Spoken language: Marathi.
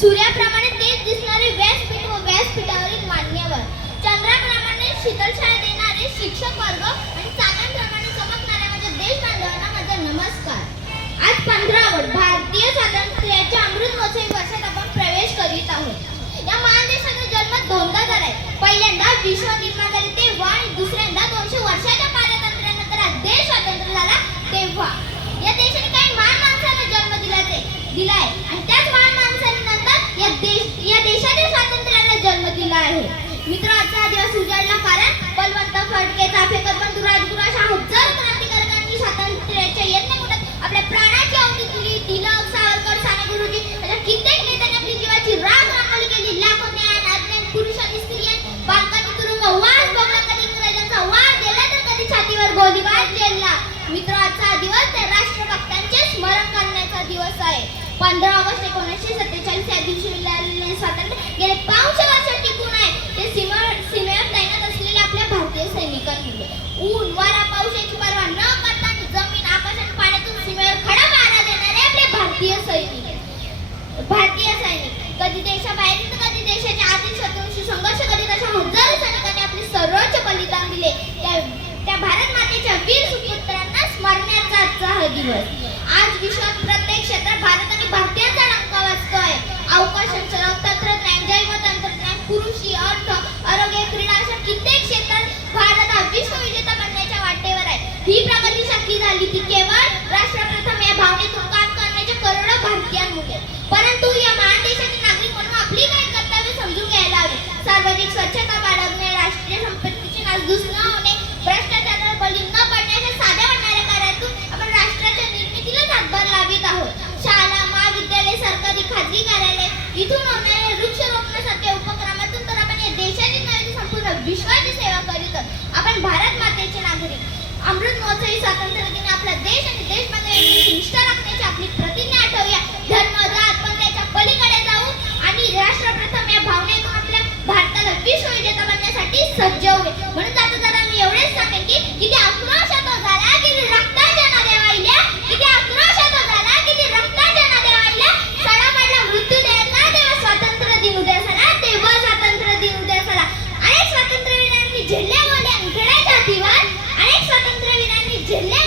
सूर्याप्रमाणे तेज दिसणारे व्यासपीठ व व्यासपीठावरील मान्यवर. चंद्राप्रमाणे शीतल छाया देणारे शिक्षक वर्ग आणि चांगल्याप्रमाणे चमकणाऱ्या माझ्या देश बांधवांना माझा नमस्कार. आज पंधरा ऑगस्ट भारतीय स्वातंत्र्याच्या अमृत महोत्सवी वर्षात आपण प्रवेश करीत आहोत. या महादेशाचा जन्म दोनदा झालाय पहिल्यांदा विश्व निर्माण झाले तेव्हा आणि दुसऱ्यांदा दोनशे वर्षाच्या पारतंत्र्यानंतर हा देश स्वतंत्र झाला तेव्हा. या देशाने काही महान माणसांना जन्म दिला दिलाय. आणि त्याच महान या देश या देशाने स्वातंत्र्याला जन्म दिला आहे. मित्र आजचा दिवस उजाडला कारण बलवंत फडके चाफेकर बंधू राजगुरू अशा हजार क्रांतिकारकांनी स्वातंत्र्याच्या यत्नकुटात आपल्या प्राणाची आवडी दिली तिलक सावरकर साने गुरुजी अशा कित्येक नेत्यांनी आपली जीवाची राग रांगोळी केली. लाखो ज्ञान अज्ञान पुरुष आणि स्त्रिया बालकांनी तुरुंग वास बघला कधी इंग्रजांचा वार दिला तर कधी छातीवर गोलीबार जेलला. मित्र आजचा दिवस राष्ट्रभक्तांचे स्मरण करण्याचा दिवस आहे. पंधरा ऑगस्ट एकोणीसशे सत्तेचाळीस भारतीय सैनिक. भारतीय सैनिक. कधी देशाबाहेर तर कधी देशाच्या आतील शत्रूंशी संघर्ष करीत अशा हजारो सैनिकांनी आपले सर्वोच्च बलिदान दिले. त्या त्या भारत मातेच्या वीर सुपुत्रांना स्मरण्याचा आजचा हा दिवस. आज विश्वात प्रत्येक क्षेत्रात भारत आणि भारतीयांचा डंका वाजतोय. अवकाश संशोधन तंत्रज्ञान जैव तंत्रज्ञान कृषी अर्थ आरोग्य क्रीडा अशा कित्येक क्षेत्रात भारत हा विश्वविजेता बनण्याच्या वाटेवर आहे. ही प्रगती शक्य झाली ती भारतीयांमुळे परंतु या महान देशाचे नागरिक म्हणून आपली काय कर्तव्य समजून घ्यायला हवी? सार्वजनिक स्वच्छता बाळगणे राष्ट्रीय संपत्तीची नासधूस न होणे भ्रष्टाचाराला बळी न पडण्याच्या साध्या वाटणाऱ्या कार्यातून आपण राष्ट्राच्या निर्मितीलाच हातभार लावित आहोत. शाळा महाविद्यालय सरकारी खाजगी कार्यालय इथून होणारे वृक्ष उपक्रमातून तर आपण या देशाची नव्हे तर संपूर्ण विश्वाची सेवा करीत आहोत. आपण भारत मातेचे नागरिक अमृत महोत्सवी स्वातंत्र्य दिनी आपला देश आणि देश बांधवांची निष्ठा राखण्याची आपली प्रतिज्ञा आठवूया धर्म जात पंथाच्या पलीकडे जाऊ आणि राष्ट्रप्रथम या भावनेतून आपल्या भारताला विश्वविजेता बनण्यासाठी सज्ज होवे म्हणून आता जरा मी एवढेच सांगेन की किती आक्रोश होतो झाला किती रक्ताच्या नद्या वाहिल्या? किती होतो झाला किती रक्ताच्या नद्या वाहिल्या? सडा पडला मृत्यू द्यायला तेव्हा स्वातंत्र्य दिन उद्या झाला तेव्हा स्वातंत्र्य दिन उद्या झाला अनेक स्वातंत्र्यवीरांनी झेलल्या गोल्या अंतराच्या हातीवर अनेक स्वातंत्र्यवीरांनी झेलल्या